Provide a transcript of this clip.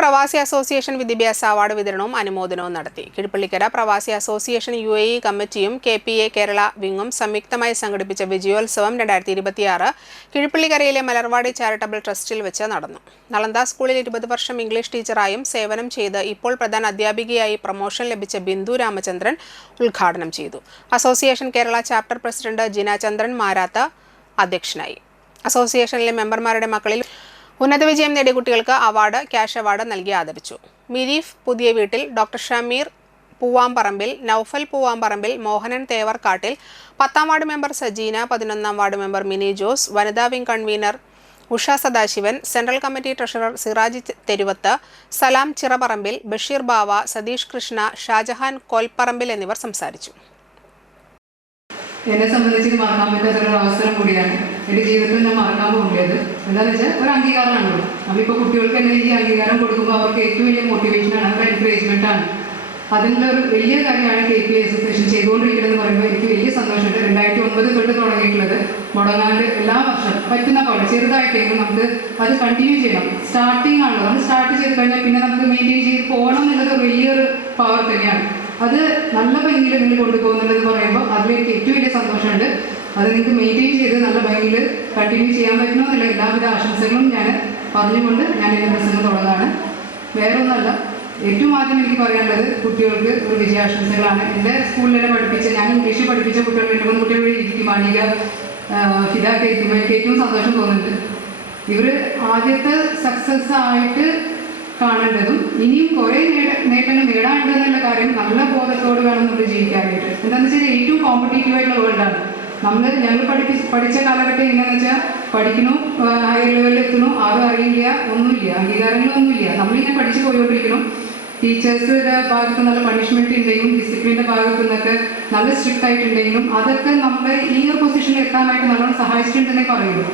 പ്രവാസി അസോസിയേഷൻ വിദ്യാഭ്യാസ അവാർഡ് വിതരണവും അനുമോദനവും നടത്തി. കിഴിപ്പള്ളിക്കര പ്രവാസി അസോസിയേഷൻ UAE കമ്മിറ്റിയും KPA കേരള വിങ്ങും സംയുക്തമായി സംഘടിപ്പിച്ച വിജയോത്സവം 2026 കിഴിപ്പള്ളിക്കരയിലെ മലർവാടി ചാരിറ്റബിൾ ട്രസ്റ്റിൽ വെച്ച് നടന്നു. നളന്ദ സ്കൂളിൽ 20 വർഷം ഇംഗ്ലീഷ് ടീച്ചറായും സേവനം ചെയ്ത് ഇപ്പോൾ പ്രധാന അധ്യാപികയായി പ്രൊമോഷൻ ലഭിച്ച ബിന്ദു രാമചന്ദ്രൻ ഉദ്ഘാടനം ചെയ്തു. അസോസിയേഷൻ കേരള ചാപ്റ്റർ പ്രസിഡന്റ് ജിന ചന്ദ്രൻ മാരാത്ത അധ്യക്ഷനായി. അസോസിയേഷനിലെ മെമ്പർമാരുടെ മക്കളിൽ ഉന്നത വിജയം നേടിയ കുട്ടികൾക്ക് അവാർഡ്, ക്യാഷ് അവാർഡ് നൽകി ആദരിച്ചു. മിരീഫ് പുതിയ വീട്ടിൽ, ഡോക്ടർ ഷമീർ പൂവാമ്പറമ്പിൽ, നൌഫൽ പൂവാമ്പറമ്പിൽ, മോഹനൻ തേവർക്കാട്ടിൽ, 10ാം വാർഡ് മെമ്പർ സജീന, 11ാം വാർഡ് മെമ്പർ മിനി ജോസ്, വനിതാ wing convener Usha Sadasivan, central committee treasurer Siraj Theruvath, Salam Chiraparambil, Basheer Bava, Satheesh Krishna, Shajahan Kolparambil എന്നിവർ സംസാരിച്ചു. എന്നെ സംബന്ധിച്ച് മറക്കാൻ പറ്റാത്തൊരു അവസരം കൂടിയാണ്. എൻ്റെ ജീവിതത്തിൽ ഞാൻ മറക്കാൻ പോകുന്നത് എന്താണെന്ന് വെച്ചാൽ ഒരു അംഗീകാരമാണല്ലോ. നമ്മളിപ്പോൾ കുട്ടികൾക്ക് തന്നെ ഈ അംഗീകാരം കൊടുക്കുമ്പോൾ അവർക്ക് ഏറ്റവും വലിയ മോട്ടിവേഷനാണ്, അവരുടെ എൻകറേജ്മെൻറ്റാണ്. അതിനുള്ള ഒരു വലിയ കാര്യമാണ് KPA അസോസിയേഷൻ ചെയ്തുകൊണ്ടിരിക്കുന്നത് എന്ന് പറയുമ്പോൾ എനിക്ക് വലിയ സന്തോഷമുണ്ട്. 2009 തൊട്ട് തുടങ്ങിയിട്ടുള്ളത് മുടങ്ങാണ്ട് എല്ലാ വർഷവും പറ്റുന്ന പോലെ ചെറുതായിട്ടെങ്കിലും നമുക്ക് അത് കണ്ടിന്യൂ ചെയ്യണം. സ്റ്റാർട്ടിങ് ആണല്ലോ, നമ്മൾ സ്റ്റാർട്ട് ചെയ്ത് കഴിഞ്ഞാൽ പിന്നെ നമുക്ക് മെയിൻറ്റെയിൻ ചെയ്ത് പോകണം എന്നുള്ളത് വലിയൊരു പവർ തന്നെയാണ്. അത് നല്ല ഭംഗിയിൽ നിങ്ങൾ കൊണ്ടുപോകുന്നുണ്ടെന്ന് പറയുമ്പോൾ അതിലെനിക്ക് ഏറ്റവും വലിയ സന്തോഷമുണ്ട്. അത് നിങ്ങൾക്ക് മെയിൻറ്റെയിൻ ചെയ്ത് നല്ല ഭംഗിയിൽ കണ്ടിന്യൂ ചെയ്യാൻ പറ്റണമെന്നുള്ള എല്ലാവിധ ആശംസകളും ഞാൻ പറഞ്ഞുകൊണ്ട് ഞാൻ എൻ്റെ പ്രസംഗം തുടങ്ങാണ്. വേറെ ഒന്നല്ല, ഏറ്റവും ആദ്യം എനിക്ക് പറയാനുള്ളത് കുട്ടികൾക്ക് ഒരു വിജയാശംസകളാണ്. എൻ്റെ സ്കൂളിൽ പഠിപ്പിച്ച, ഞാൻ ഇംഗ്ലീഷ് പഠിപ്പിച്ച കുട്ടികൾ 2-3 കുട്ടികൾ ഇരിക്കും, മാനിക, ഫിദാക്ക് ഇരിക്കുമ്പോൾ എനിക്ക് ഏറ്റവും സന്തോഷം തോന്നുന്നുണ്ട്. ഇവർ ആദ്യത്തെ സക്സസ് ആയിട്ട് കാണേണ്ടതും ഇനിയും കുറേ നേട്ടങ്ങൾ നേടാനുണ്ട് എന്നുള്ള കാര്യം നല്ല ബോധത്തോട് വേണം നമ്മൾ ജീവിക്കാനായിട്ട്. എന്താണെന്ന് വെച്ചാൽ ഏറ്റവും കോമ്പറ്റീറ്റീവ് ആയിട്ടുള്ള വേൾഡാണ്. ഞങ്ങൾ പഠിച്ച കാലഘട്ടം എങ്ങനെയാണെന്ന് വെച്ചാൽ പഠിക്കണു, ഹയർ ലെവലിൽ എത്തണു, ആരും അറിയില്ല, ഒന്നുമില്ല, അംഗീകാരങ്ങളൊന്നുമില്ല. നമ്മളിങ്ങനെ പഠിച്ചു പോയിക്കൊണ്ടിരിക്കണം. ടീച്ചേഴ്സിൻ്റെ ഭാഗത്ത് നല്ല പണിഷ്മെൻറ്റ് ഉണ്ടെങ്കിലും ഡിസിപ്ലിൻ്റെ ഭാഗത്തു നിന്നൊക്കെ നല്ല സ്ട്രിക്റ്റ് ആയിട്ടുണ്ടെങ്കിലും അതൊക്കെ നമ്മളെ ഈ ഒരു പൊസിഷനിൽ എത്താനായിട്ട് നല്ലോണം സഹായിച്ചിട്ടുണ്ടെന്നേ പറയുള്ളൂ.